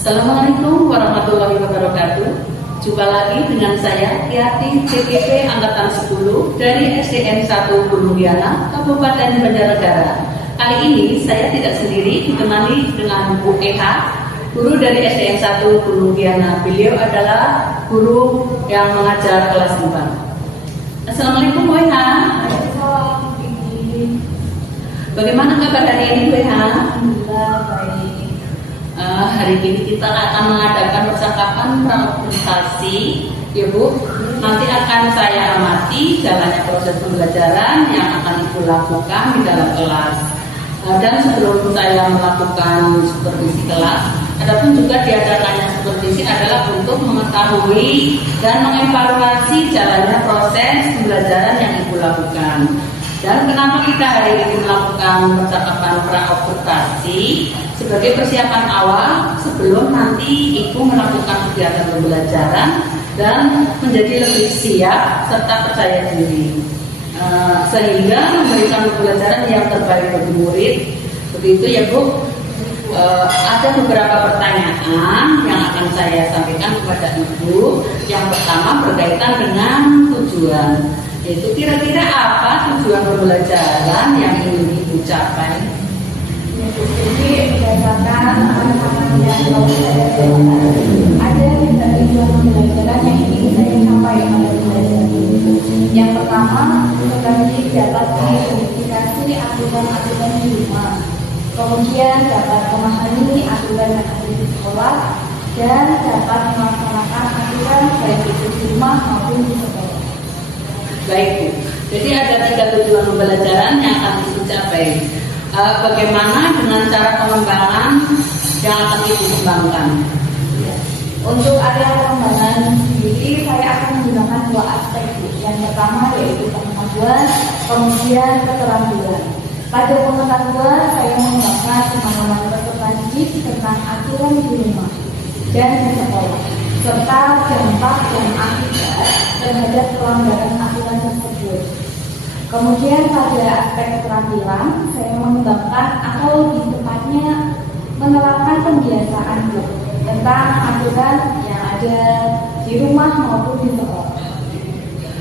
Assalamualaikum warahmatullahi wabarakatuh. Jumpa lagi dengan saya Tiati CPP Angkatan 10 dari SDN 1 Gunung Yana, Kabupaten Banjarnegara. Kali ini saya tidak sendiri, ditemani dengan Bu Eha, guru dari SDN 1 Gunung Yana. Beliau adalah guru yang mengajar kelas 4. Assalamualaikum Bu Eha. Bagaimana kabar hari ini Bu Eha? Alhamdulillah baik. Hari ini kita akan mengadakan percakapan presentasi, ya Bu. Nanti akan saya amati jalannya proses pembelajaran yang akan Ibu lakukan di dalam kelas. Dan sebelum saya melakukan supervisi kelas, adapun juga diadakannya supervisi adalah untuk mengetahui dan mengevaluasi jalannya proses pembelajaran yang Ibu lakukan. Dan kenapa kita hari ini melakukan percakapan pra-observasi sebagai persiapan awal sebelum nanti Ibu melakukan kegiatan pembelajaran dan menjadi lebih siap serta percaya diri, sehingga memberikan pembelajaran yang terbaik bagi murid. Begitu ya Bu. Ada beberapa pertanyaan yang akan saya sampaikan kepada Ibu. Yang pertama berkaitan dengan tujuan, yaitu kira-kira apa tujuan pembelajaran yang ingin Ibu capai? Jadi berdasarkan apa yang telah saya jelaskan, ada 3 tujuan pembelajaran yang ingin saya capai pada pembelajaran ini. Yang pertama, petani dapat mengidentifikasi aturan-aturan di rumah, kemudian dapat memahami aturan yang ada di sekolah, dan dapat melaksanakan aturan baik itu di rumah maupun di sekolah. Baik Bu, jadi ada 3 tujuan pembelajaran yang akan Ibu capai. Bagaimana dengan cara pengembangan yang akan Ibu kembangkan? Untuk area pengembangan sendiri, saya akan menggunakan 2 aspek. Yang pertama yaitu pengetahuan, kemudian keterampilan. Pada pengetahuan, saya mengembangkan pemahaman peserta didik tentang aturan di rumah dan di sekolah, serta dampak dan akibat terhadap pelanggaran aturan tersebut. Kemudian pada aspek keterampilan, saya mengembangkan atau lebih tepatnya menerapkan pembiasaan tentang aturan yang ada di rumah maupun di sekolah.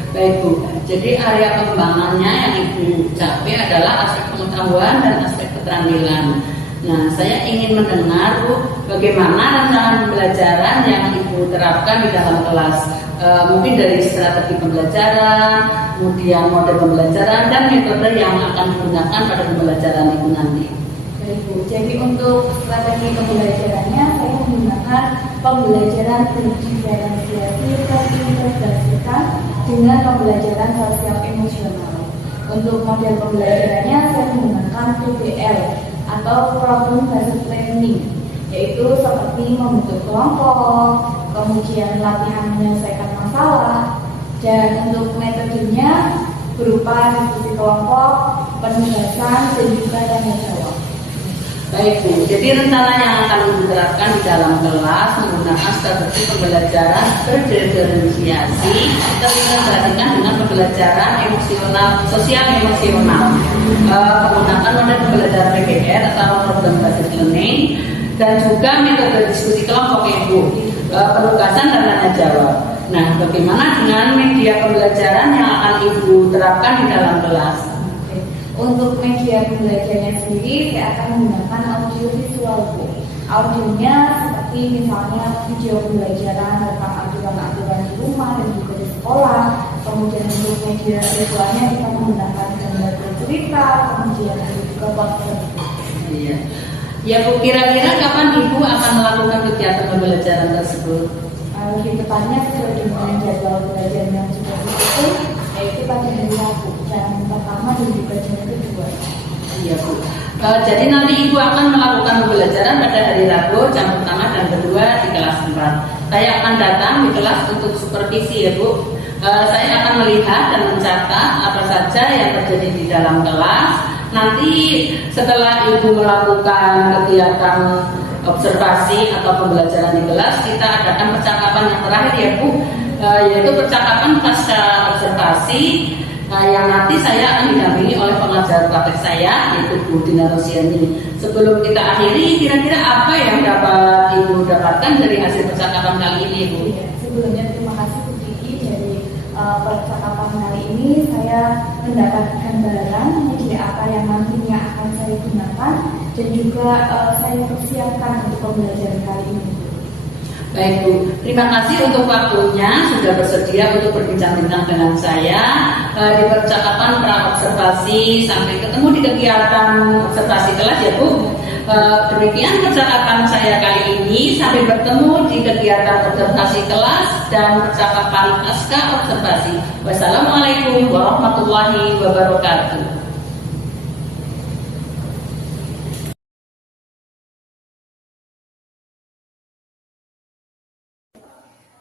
Baik Bu, jadi area pengembangannya yang Ibu capai adalah aspek pengetahuan dan aspek keterampilan. Nah, saya ingin mendengar Bu, bagaimana rencana pembelajaran yang Ibu terapkan di dalam kelas. Mungkin dari strategi pembelajaran, kemudian model pembelajaran, dan metode yang akan digunakan pada pembelajaran itu nanti. Baik Bu, jadi untuk strategi pembelajarannya, saya menggunakan pembelajaran berdiferensiasi terintegrasikan dengan pembelajaran sosial emosional. Untuk model pembelajarannya, saya menggunakan PBL atau Problem Based Learning, yaitu seperti membentuk kelompok, kemudian latihan menyelesaikan masalah, dan untuk metodenya berupa diskusi kelompok, penugasan, dan juga tanya jawab. Baik Bu, jadi rencana yang akan diterapkan di dalam kelas menggunakan strategi pembelajaran berdiferensiasi terintegrasikan dengan pembelajaran sosial emosional, menggunakan model pembelajaran PBL atau Problem Based Learning, dan juga metode diskusi kelompok Ibu, penugasan dan tanya jawab. Nah, bagaimana dengan media pembelajaran yang akan Ibu terapkan di dalam kelas? Untuk media pembelajarannya sendiri, saya akan menggunakan audio visual Bu. Audionya seperti misalnya video pembelajaran tentang aturan-aturan di rumah dan juga di sekolah. Kemudian untuk media visualnya kita menggunakan gambar bercerita, kemudian juga poster. Iya. Ya Bu, kira-kira kapan Ibu akan melakukan kegiatan pembelajaran tersebut? Lebih tepatnya sesuai dengan jadwal belajar yang sudah disusun, yaitu pada hari Rabu, jam pertama dan juga jam kedua. Iya Bu. Jadi nanti Ibu akan melakukan pembelajaran pada hari Rabu jam pertama dan kedua di kelas 4. Saya akan datang di kelas untuk supervisi ya Bu. Saya akan melihat dan mencatat apa saja yang terjadi di dalam kelas. Nanti setelah Ibu melakukan kegiatan observasi atau pembelajaran di kelas, kita adakan percakapan yang terakhir ya Bu, yaitu percakapan pasca observasi yang nanti saya akan didampingi oleh pengajar praktek saya, yaitu Bu Dina Rosiani. Sebelum kita akhiri, kira-kira apa yang dapat Ibu dapatkan dari hasil percakapan kali ini, Ibu? Sebelumnya terima kasih Bu Kiki. Dari percakapan kali ini saya mendapat gambaran ide apa yang nantinya akan saya gunakan dan juga saya persiapkan untuk pembelajaran kali ini. Baik Bu, terima kasih untuk waktunya sudah bersedia untuk berbincang-bincang dengan saya di percakapan praobservasi sampai ketemu di kegiatan observasi kelas ya Bu. Demikian percakapan saya kali ini, sampai bertemu di kegiatan observasi kelas dan percakapan pasca observasi. Wassalamualaikum warahmatullahi wabarakatuh.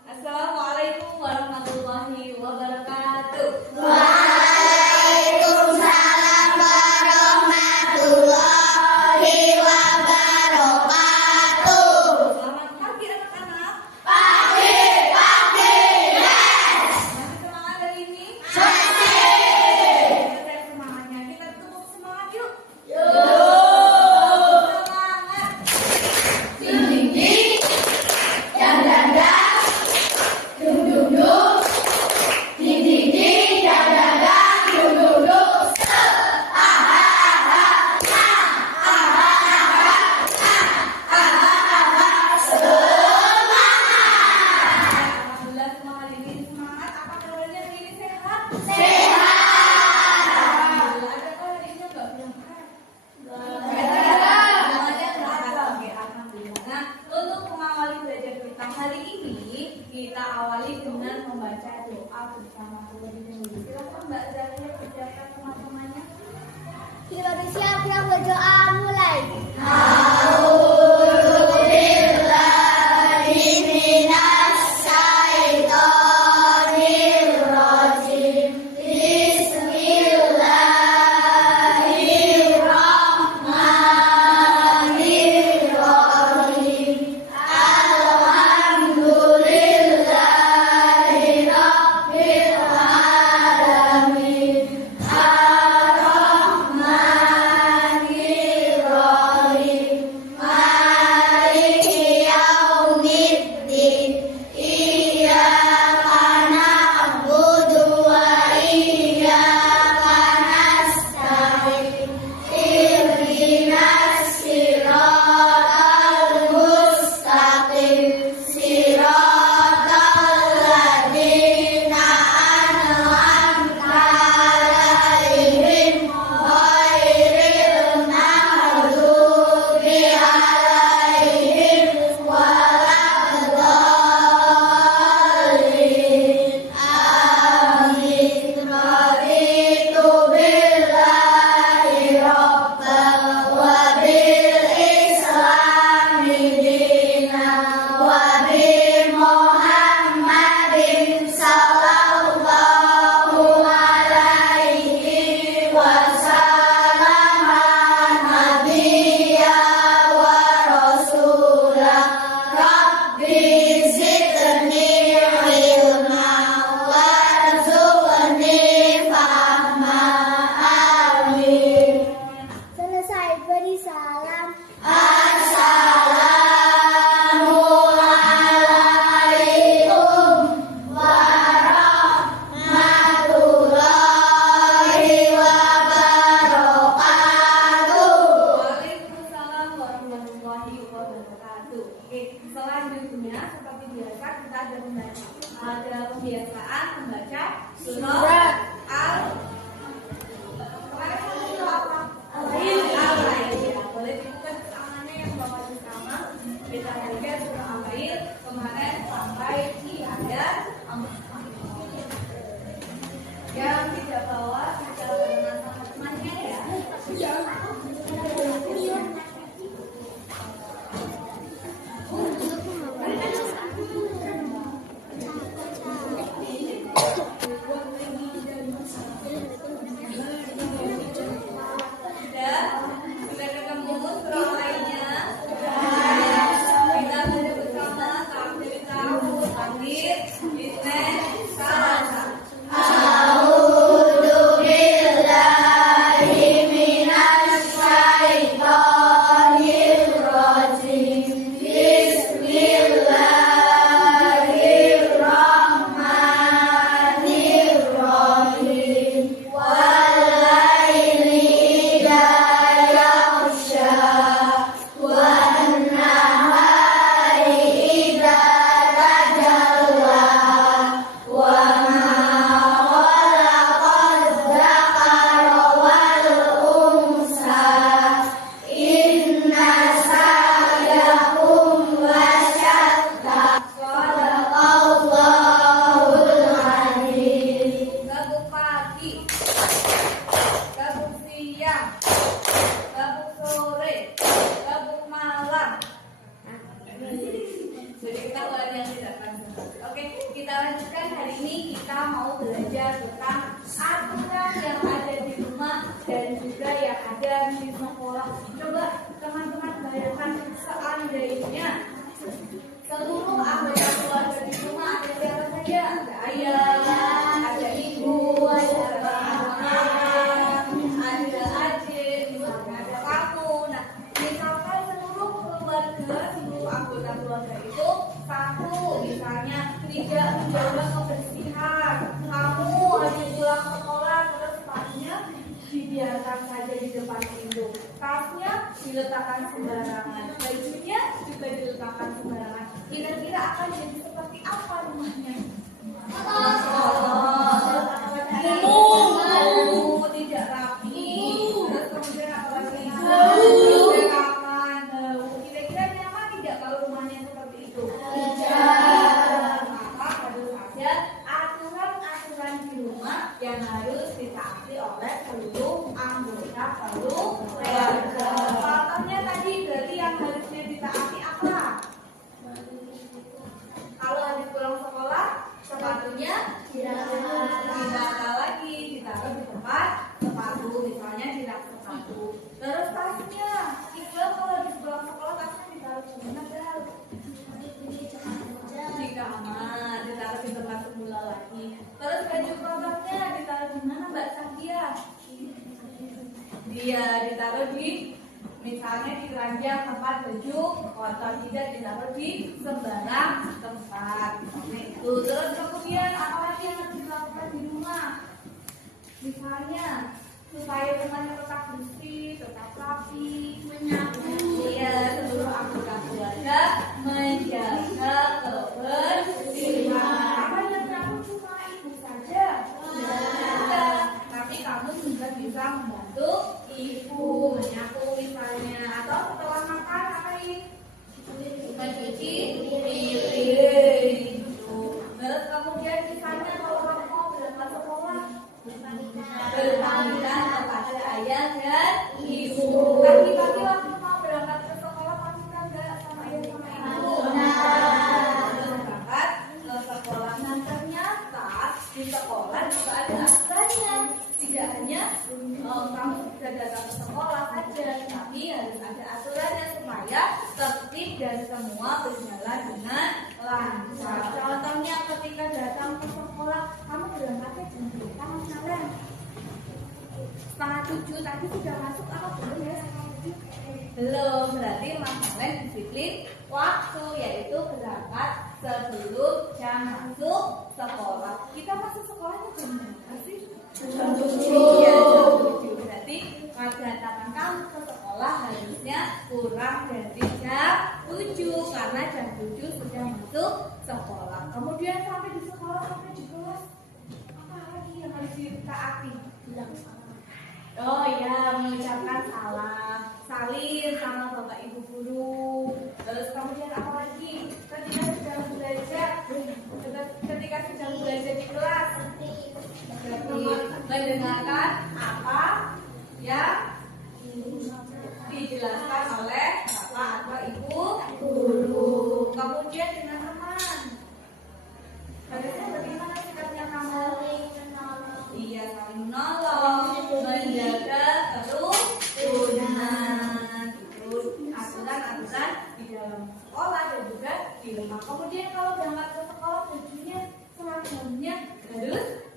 Assalamualaikum warahmatullahi wabarakatuh. Waalaikumsalam warahmatullahi wabarakatuh. Selamat pagi anak-anak. Pagi, yes. Masih semangat hari ini? Masih. Kita semangatnya, kita tepuk semangat yuk. Yuk. Semangat. Ding ding ding. Jam dandan. Dung dung dung. Ding ding ding. Jam dandan. Dung dung dung. Alhamdulillah semua hari ini semangat. Apa kabarnya hari ini sehat? Sehat. Alhamdulillah. Ada hari ini nggak berangkat? Semuanya berangkat. Oke, alhamdulillah. Nah, untuk mengawali belajar kita hari ini, kita awali dengan membaca doa bersama terlebih dahulu. Silakan Mbak Zahia persiapkan teman-temannya. Kita bersiap berdoa mulai. Selesai beri salam. Assalamualaikum warahmatullahi wabarakatuh. Waalaikumsalam warahmatullahi wabarakatuh. Oke, selanjutnya seperti biasa kita ada pembiasaan membaca surat al. Kemarin itu apa? Al-Lail. Ya, boleh dibuka tangannya yang bawa bersama. Kita baca surah Al-Lail kemarin sampai di ayat 4. Yang tidak bawa bisa dengan teman-temannya ya. Sudah ketemu surah lainnya. Kita baca bersama takbir tahun takbir bismillah salam. A'udzu mau belajar tentang aturan yang ada di rumah dan juga yang ada di sekolah. Coba teman-teman bayangkan seandainya seluruh anggota keluarga di rumah ada siapa saja? Ada ayah, ada ibu, ada bapak, ada adik, misalnya ada kamu. Nah, misalkan seluruh keluarga, seluruh anggota keluarga itu satu, misalnya tidak menjaga kebersihan. Kamu habis pulang sekolah terus sepatunya dibiarkan saja di depan pintu, tasnya diletakkan sembarangan, bajunya juga diletakkan sembarangan. Kira-kira akan jadi seperti apa rumahnya? Tidak rapi, terus kemudian apa lagi? Berantakan. Kira-kira nyaman tidak kalau rumahnya seperti itu? Maka harus ada aturan-aturan di rumah yang harus ditaati oleh seluruh anggota keluarga. Contohnya tadi berarti yang harusnya ditaati apa? Kalau habis pulang sekolah, sepatunya ditaruh lagi, ditaruh di tempat sepatu, misalnya di rak sepatu. Terus tasnya, Iqbal kalau habis pulang sekolah tasnya ditaruh di mana? Di kamar, ditaruh di tempat semula lagi. Terus baju kotornya ditaruh di mana, Mbak Safia? Dia ditaruh di, misalnya di keranjang tempat baju kotor, tidak ditaruh di sembarang tempat. Itu. Terus kemudian apa lagi yang harus dilakukan di rumah? Misalnya supaya rumahnya tetap bersih, tetap rapi, menyapu. Iya, seluruh anggota keluarga menjaga kebersihan. Apa yang kamu cuma ibu saja? Tidak. Tapi kamu juga bisa membantu ibu menyapu misalnya, atau setelah makan ngapain? Mencuci piring. Terus kemudian misalnya kalau kamu mau berangkat sekolah, berpamitan kepada ayah dan ibu. Pagi-pagi waktu mau berangkat ke sekolah pamitan nggak sama ayah sama ibu? Terus berangkat ke sekolah. Nah ternyata di sekolah juga ada aturannya. Tidak hanya kamu bisa datang ke sekolah saja, tapi harus ada aturannya supaya tertib dan semua berjalan dengan lancar. Contohnya ketika datang ke sekolah, kamu berangkatnya jam berapa misalnya? 6:30 tadi sudah masuk apa belum ya? Belum, berarti masalah disiplin waktu, yaitu berangkat sebelum jam masuk sekolah. Kita masuk sekolahnya jam berapa sih? Jam 7. Iya, jam 7. Berarti kedatangan kamu ke sekolah harusnya kurang dari jam 7, karena jam 7 sudah masuk sekolah. Kemudian sampai di sekolah, sampai di kelas, apa lagi yang harus ditaati? Oh iya, mengucapkan salam, salim sama bapak ibu guru. Terus kemudian apa lagi? Ketika sedang belajar di kelas, mendengarkan apa yang dijelaskan oleh bapak atau ibu guru. Kemudian dengan teman, harusnya bagaimana sikapnya kamu? Iya, saling menolong, menjaga kerukunan, itu aturan-aturan di dalam sekolah dan juga di rumah. Kemudian kalau berangkat ke sekolah, bajunya seragamnya harus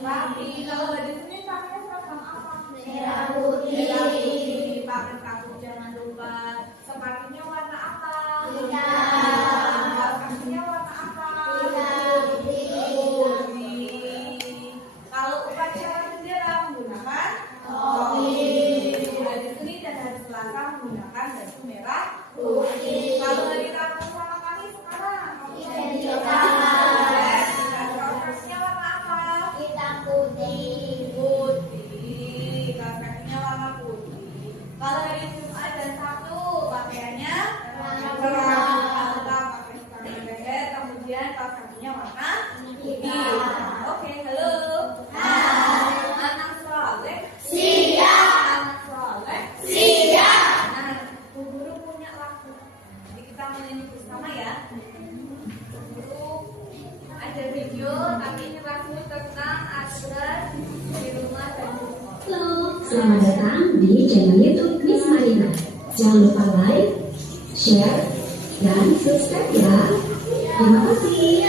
rapi. Kalau baju ini pakai seragam apa? Merah putih. Pakai kaku jangan lupa. Sepatunya warna apa? Hitam. Kakinya warna apa? Kalau upacara bendera menggunakan topi. Hari Senin dan hari Selasa menggunakan baju merah putih. Kalau hari Rabu sama Kamis sekarang Hitam warna apa? kaosnya warna apa? Hitam putih. Jangan lupa like, share, dan subscribe ya. Terima kasih.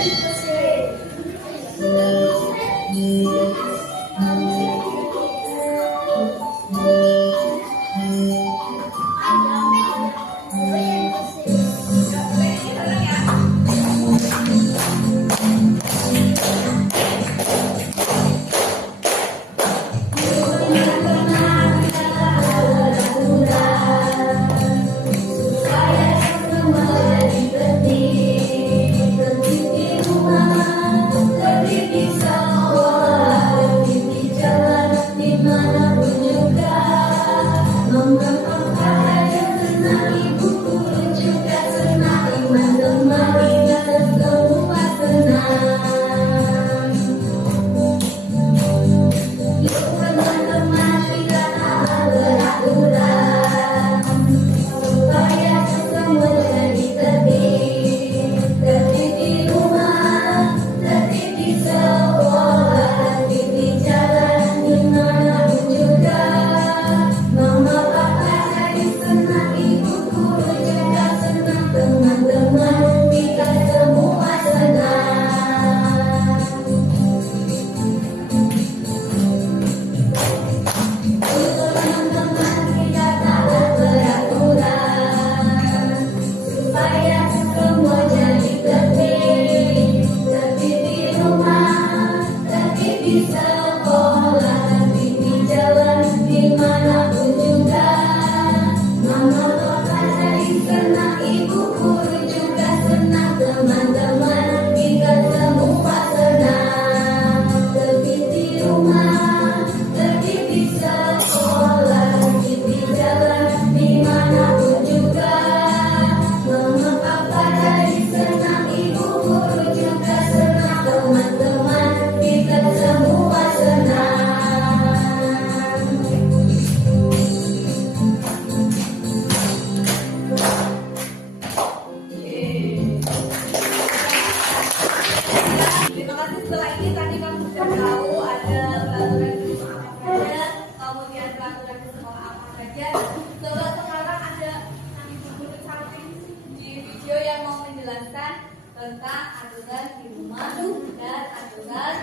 Tentang aturan di rumah dan aturan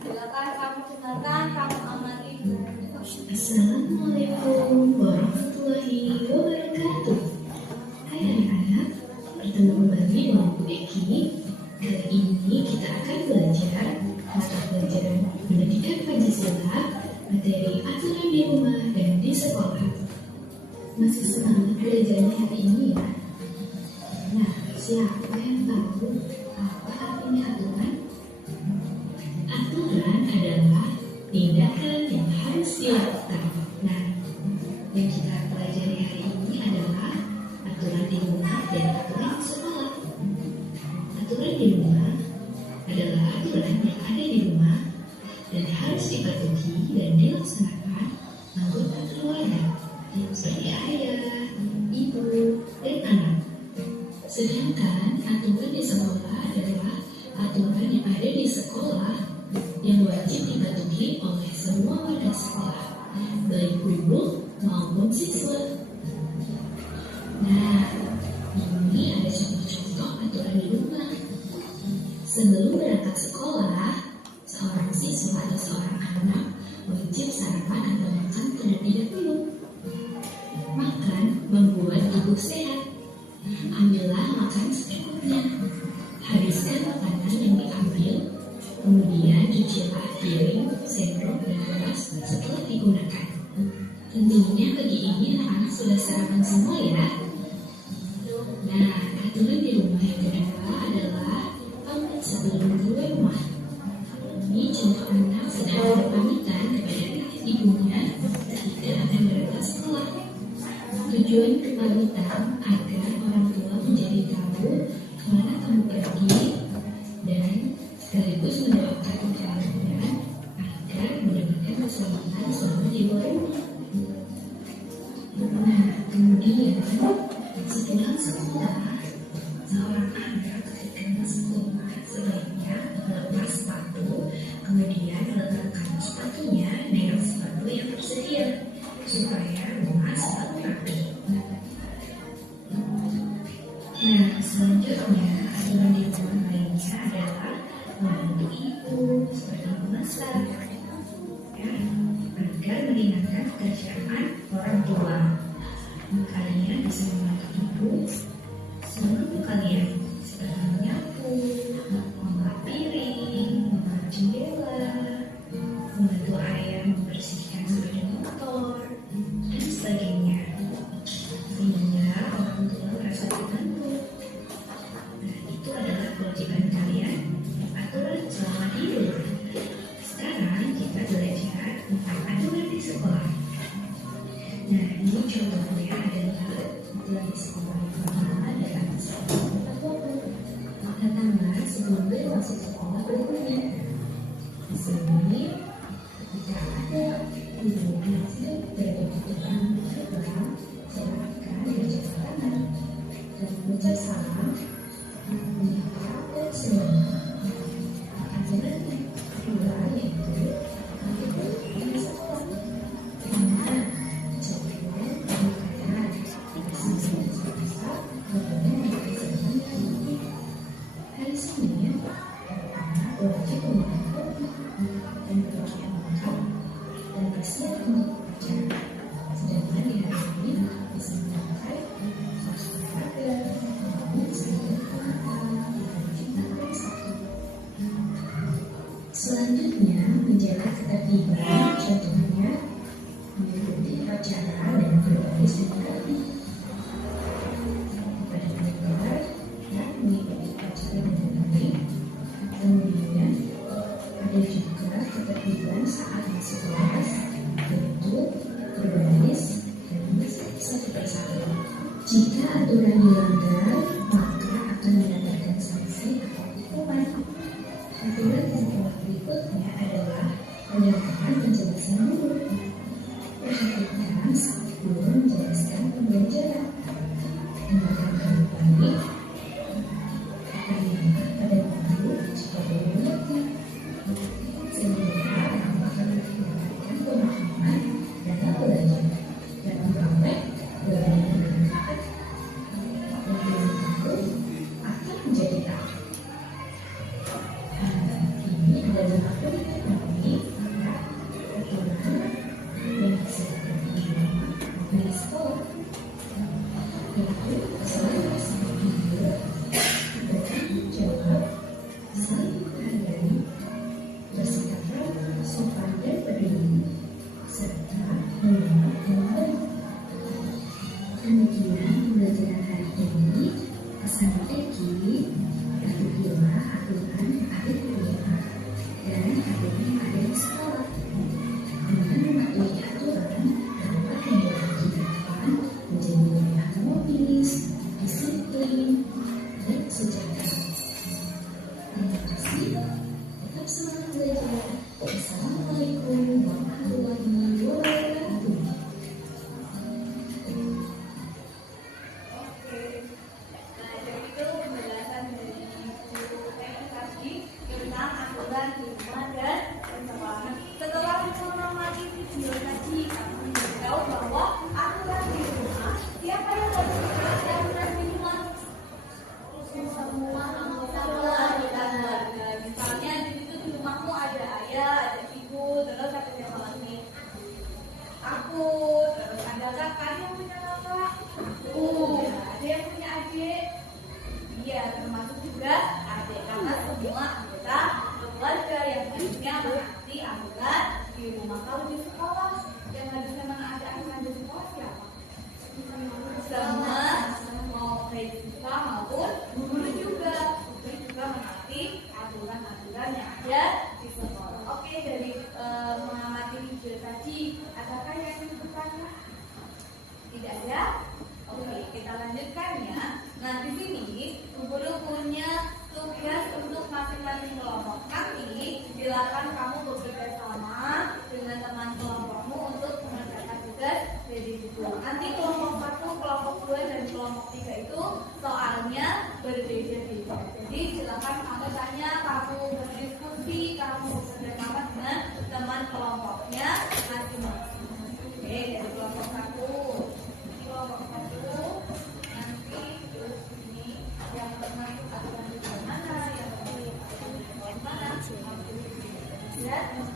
silakan kamu dengarkan, kamu amati. Assalamualaikum warahmatullahi wabarakatuh. Hai anak-anak, bertemu kembali dengan Bu Eki. Kali ini kita akan belajar mata pelajaran pendidikan Pancasila, materi aturan di rumah dan di sekolah. Masih semangat belajarnya hari ini ya? Nah, siapa yang tahu apa artinya aturan? Aturan adalah tindakan yang harus dilakukan. Nah, yang kita pelajari hari ini adalah aturan di rumah dan aturan di sekolah. Aturan di rumah adalah aturan yang ada di rumah dan harus dipatuhi dan dilaksanakan anggota keluarga seperti ayah, ibu, dan anak. Sedangkan aturan di sekolah adalah aturan yang ada di sekolah yang wajib dipatuhi oleh semua warga sekolah, baik guru maupun siswa. Nah, ini ada contoh-contoh aturan di rumah. Sebelum berangkat sekolah, seorang siswa atau seorang anak wajib sarapan atau makan terlebih dahulu. Makan membuat tubuh sehat. Ambillah makan secukupnya. Habiskan makanan yang diambil. Kemudian cucilah piring, sendok, dan gelas setelah digunakan. Tentunya pagi ini anak-anak sudah sarapan semua ya. Nah, aturan di rumah yang kedua adalah pamit sebelum keluar rumah. Ini contoh anak sedang berpamitan kepada ibunya ketika akan berangkat sekolah. Tujuan kepamitan agar orang tua menjadi tahu kemana kamu pergi dan sekaligus mendoakan kalian agar mendapatkan keselamatan selama di luar rumah. Nah, kemudian setelah sekolah, seorang anak ketika sekolah sebaiknya melepas sepatu, kemudian meletakkan sepatunya dengan sepatu yang tersedia supaya rumah selalu rapi. masyarakat ya, agar meringankan pekerjaan orang tua. Kalian bisa membantu ibu sebelum kalian seperti menyapu, mengangkat piring, mengangkat jendela, membantu ayah membersihkan sepeda motor, dan sebagainya. Sehingga orang tua merasa terbantu. Nah, itu adalah kewajiban kalian aturan selama di rumah. Sekarang kita belajar tentang aturan di sekolah. Nah, ini contohnya adalah aturan di sekolah yang pertama adalah pertama sebelum masuk sekolah berikutnya. Di sini ketika ada guru yang sedang berkebutuhan program, silakan diajak tangan dan mengucap salam, menyapa dan semua. Aturan kedua yaitu di sekolah. Nah, contohnya pembukaan bahasa hari Senin pertama wajib memakai dan berpakaian lengkap dan bersiap untuk upacara. Sedangkan di hari ini bisa memakai kaos olahraga, namun sarung tangan, dan juga satu. Selanjutnya menjaga ketertiban, contohnya mengikuti upacara dan berbaris dengan rapi. Pada penyebar dan mengikuti upacara dengan baik. Kemudian ada juga ketertiban saat masuk kelas, yaitu berbaris dan masuk satu persatu. Jika aturan dilanggar, maka akan mendapatkan sanksi atau hukuman. Aturan yang telah berikutnya adalah pendataan penjelasan guru. Perhatikan saat guru menjelaskan pembelajaran. Dengarkan dengan baik. Berikan pada guru jika boleh mengerti. Sehingga kamu akan mendapatkan pemahaman dalam belajar dan memperoleh pelajaran yang bermanfaat. Dan belum tentu akan menjadi tahu. Ini adalah pendidikan kami pada aturan yang bisa dilakukan di sekolah, yaitu selain bersama ibu, bertanggung jawab, saling menghargai, bersikap ramah, sopan dan peduli, serta menolak yang baik. Demikian pembelajaran hari ini. Pesan Eki, ikutilah aturan yang ada di rumah dan aturan yang ada di sekolah. Dengan mematuhi aturan, dapat membawa kehidupan menjadi lebih harmonis, disiplin, dan sejahtera. Terima kasih. Tetap semangat belajar. Wassalamualaikum warahmatullahi wabarakatuh. Nah, jadi itu penjelasan dari guru TK tadi tentang aturan di rumah dan persekolahan. Setelah mengamati video tadi, kamu bisa tahu bahwa aturan di rumah, siapa yang harus mengikuti aturan di rumah? Semua anggota keluarga. Misalnya di situ di rumahmu ada ayah, ada ibu, terus ada siapa lagi? Aku, terus ada kakak yang punya kakak. Ada yang punya adik. Iya, termasuk juga adik kakak semua anggota keluarga yang harusnya menaati aturan di rumah. Kalau di sekolah yang harusnya menaati aturan di sekolah siapa? Mau siswa maupun guru juga. Guru juga menaati aturan-aturan yang ada di sekolah. Oke, dari mengamati video tadi, adakah yang ingin bertanya? Tidak ada? Oke, kita lanjutkan ya. Nah, di sini guru punya tugas untuk masing-masing kelompok. Nanti silakan kamu bekerja sama dengan teman kelompokmu untuk mengerjakan tugas dari buku. Nanti kelompok 1, kelompok 2, dan kelompok 3 itu soalnya berbeda-beda. Jadi silakan kamu tanya, kamu berdiskusi, kamu bekerja sama dengan teman kelompoknya masing-masing. Oke, dari kelompok 1. Kelompok 1 nanti terus ini yang termasuk aturan di mana, yang mana, ya.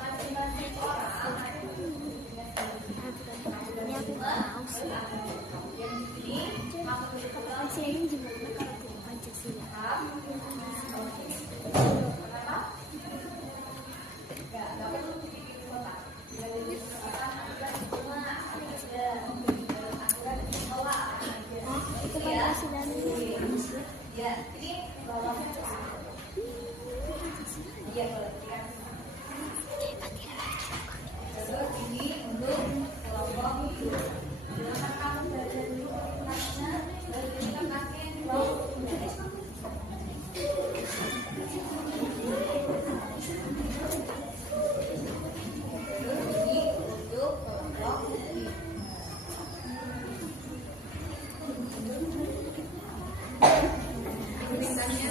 Yang ini maksud pulang Ini gimana kalau tidak Pancasila? Oke. Kenapa? Enggak perlu bikin kotak. Tidak jadi kesempatan aturan di rumah, ada aturan di sekolah. Itu Pancasila ini. Ya, ini bawahnya ke sini. Iya, boleh dikasih. Terus ini untuk kelompok hidup. Silakan kamu belajar dulu kertasnya, belajar kertasnya di bawah. Terus ini untuk kelompok hidup. Tulisannya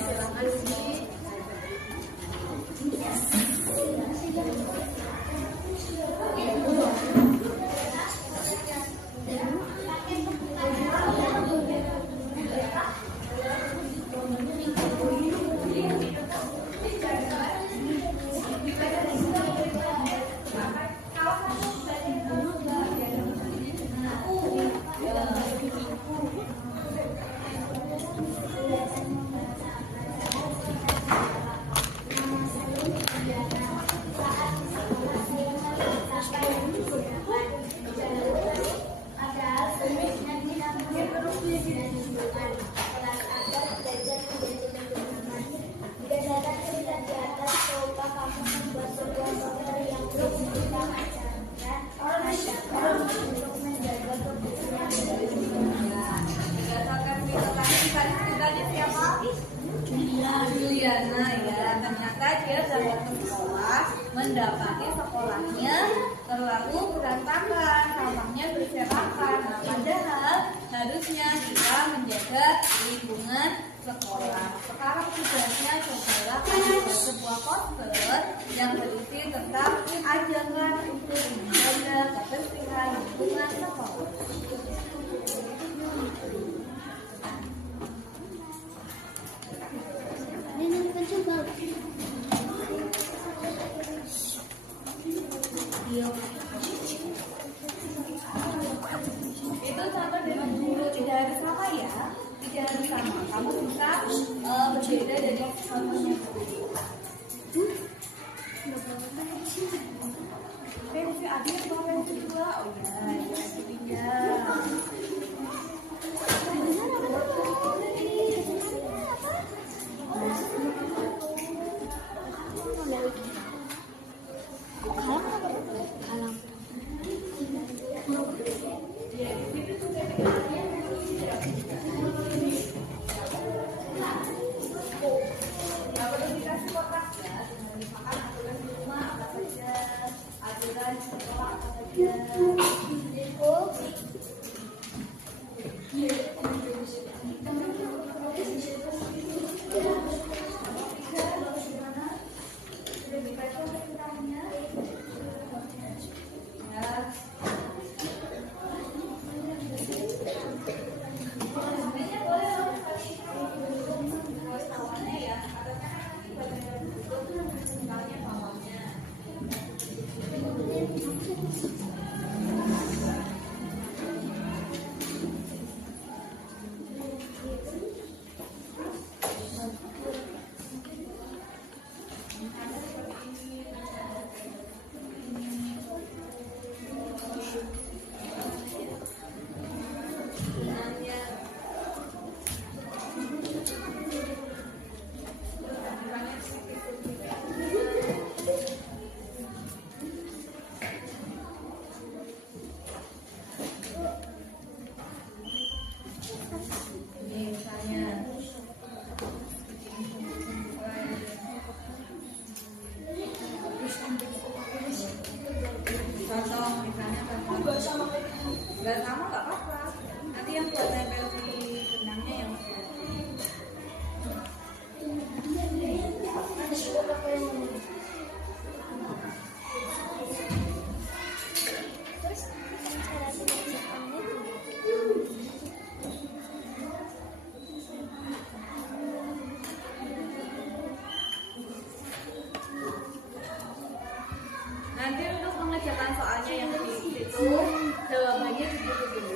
silakan di berdasarkan tadi ceritanya siapa? Juliana ya, ternyata dia datang ke sekolah mendapati sekolahnya terlalu berantakan, sampahnya berserakan. Nah, padahal harusnya kita menjaga lingkungan sekolah. Sekarang tugasnya cobalah membuat sebuah poster yang berisi tentang ajakan untuk menjaga kebersihan lingkungan sekolah. Ini kan coba. Itu sama dengan guru, tidak harus sama ya, tidak harus sama. Kamu bisa berbeda dari contohnya. Pensi akhir atau pensi dua? Oh ya, ya. Kalang. Kalau dikasih kotak ya, dengan misalkan aturan di rumah apa saja, aturan di sekolah apa saja. Sudah dibaca ceritanya? Ya. Sebenarnya boleh loh sekali tawannya ya, atasnya kan nanti bagian itu misalnya bawahnya. Nggak sama nggak apa-apa. Nanti yang buat nempel di benangnya yang nanti untuk mengerjakan soalnya yang di situ jawabannya begitu dulu.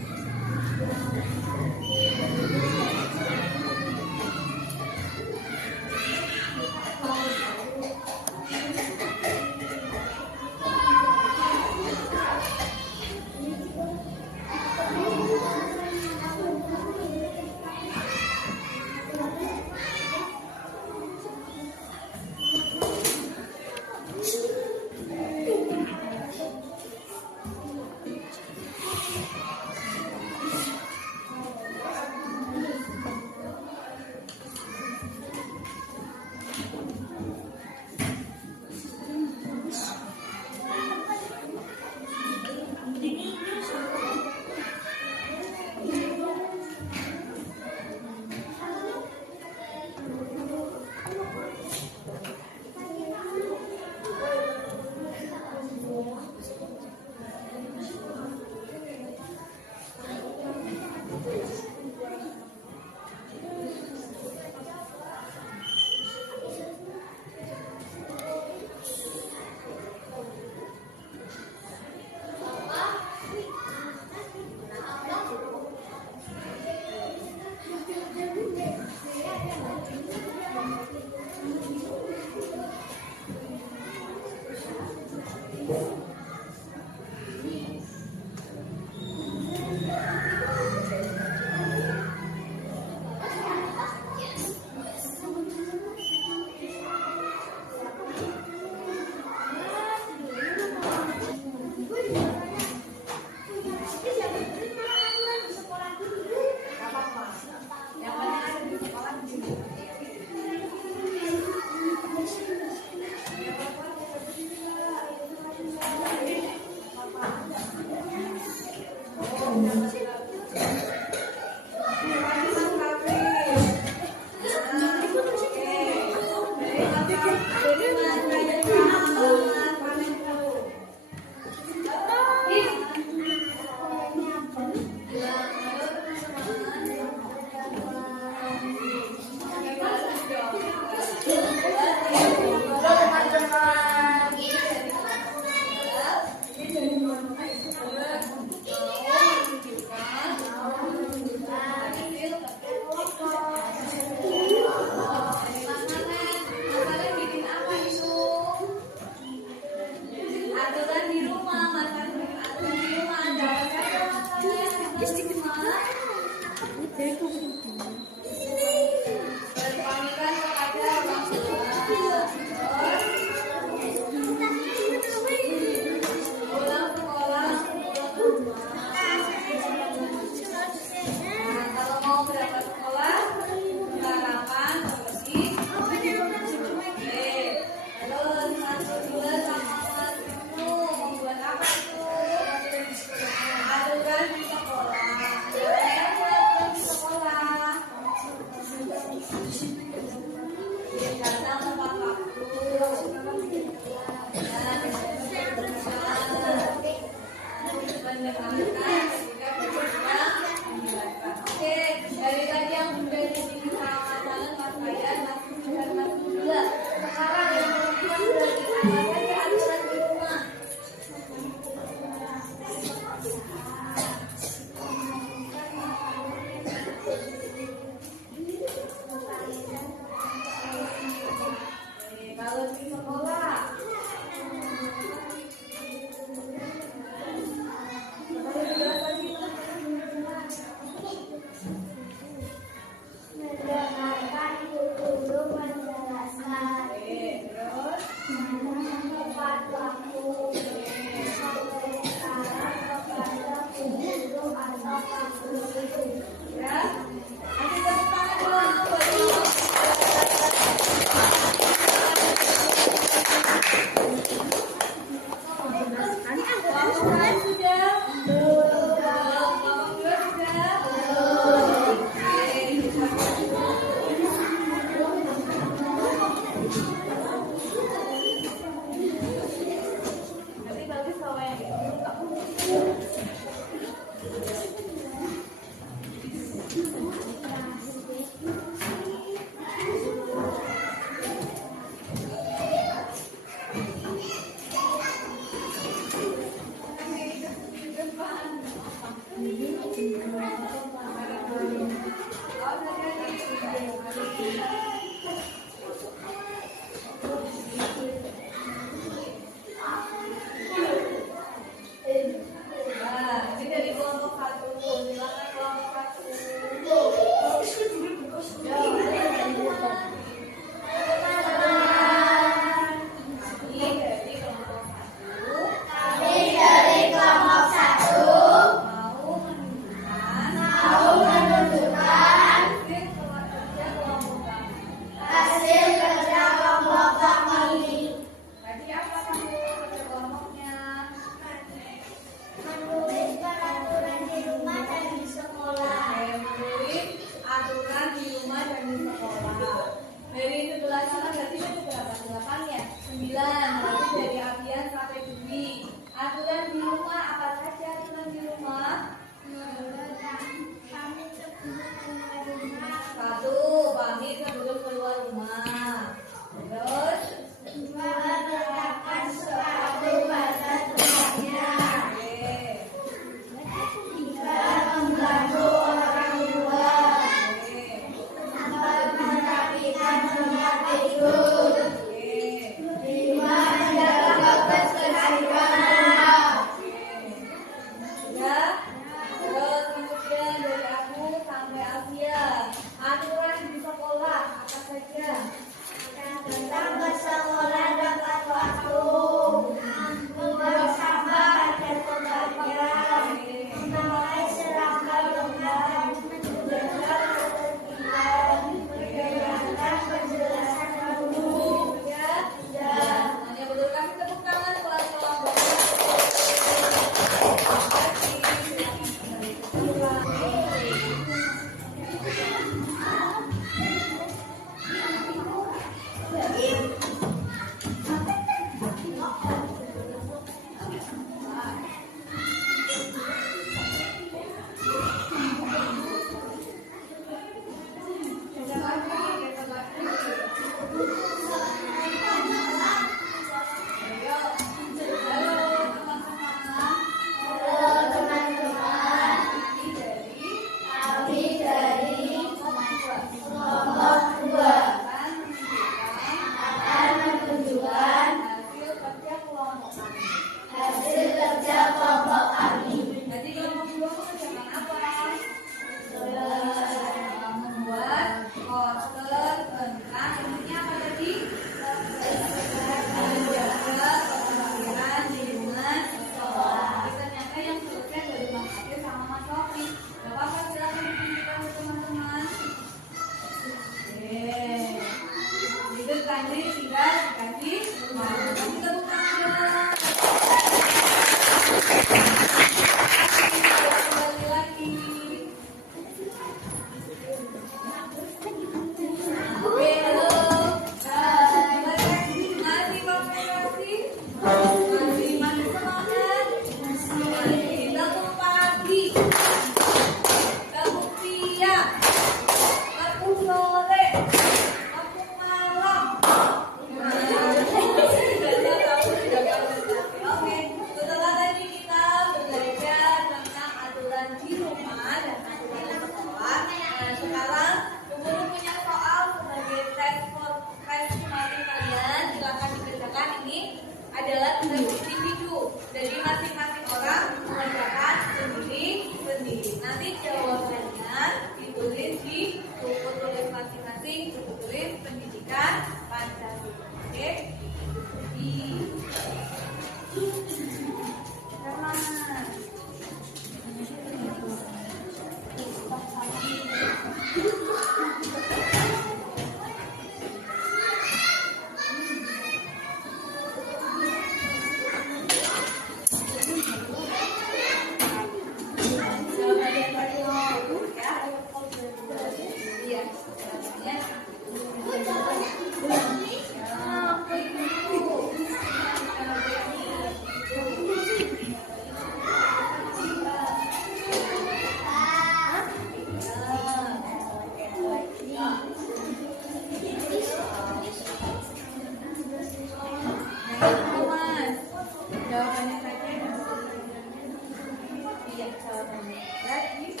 Lagi.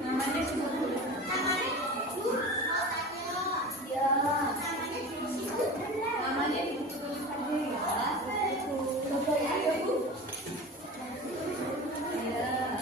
Namanya siapa? Ya. Namanya ditulis aja ya. Ya, Bu. Ya.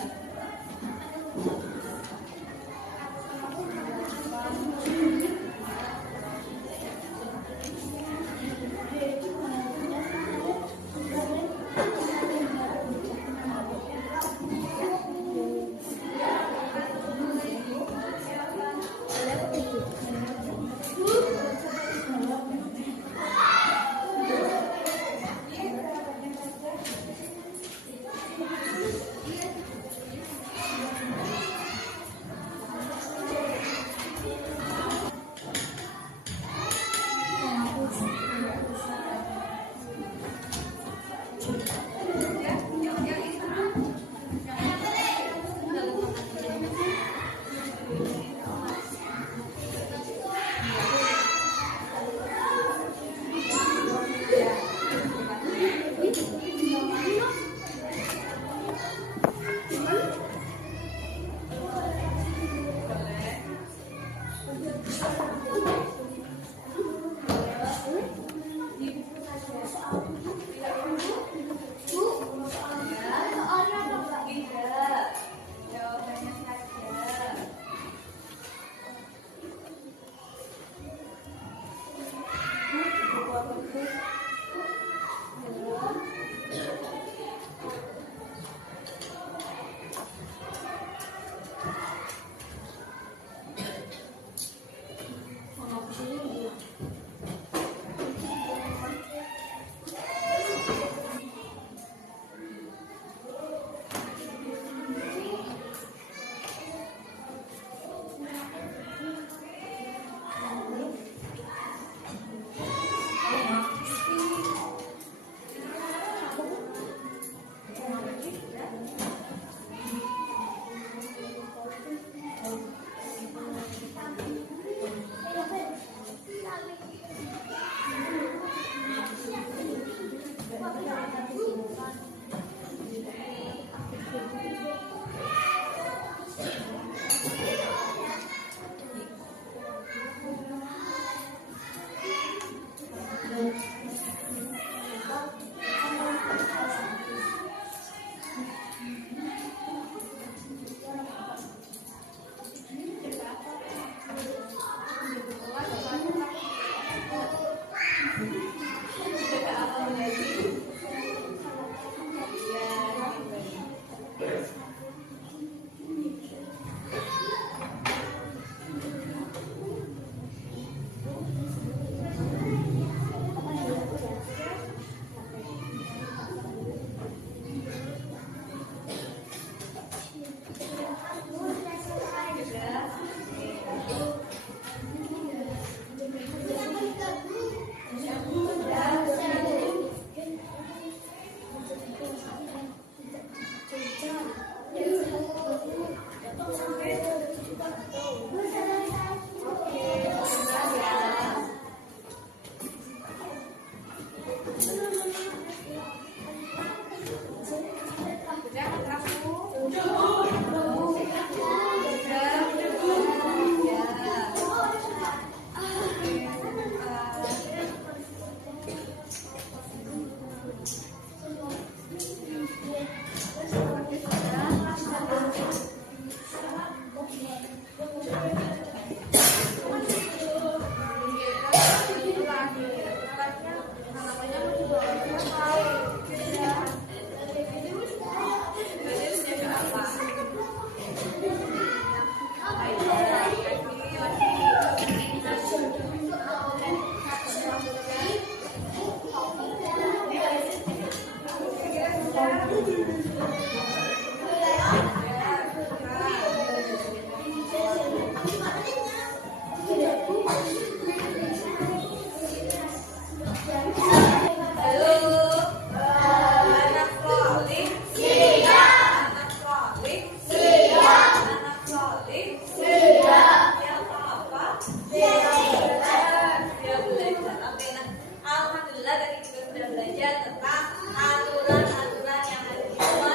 Alhamdulillah tadi kita sudah belajar tentang aturan-aturan yang ada di sekolah.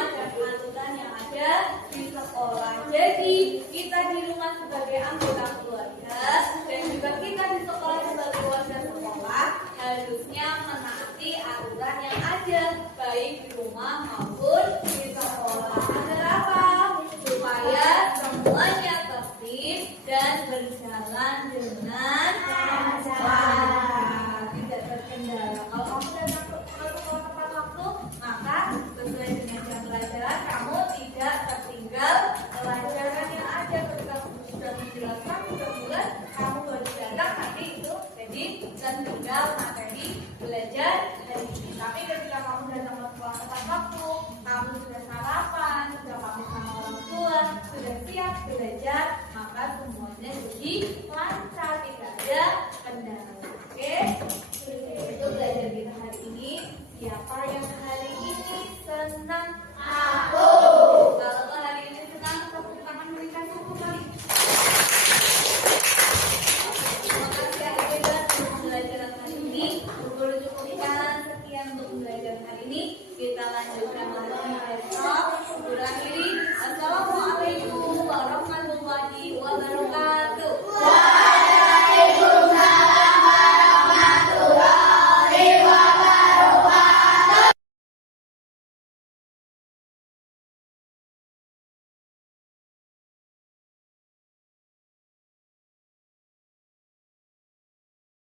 pembelajaran hari ini senang? Aku. Kalau hari ini senang, tepuk tangan mereka 1 kali. Terima kasih adik-adik untuk pembelajaran hari ini. Guru cukupkan sekian untuk pembelajaran hari ini. Kita lanjutkan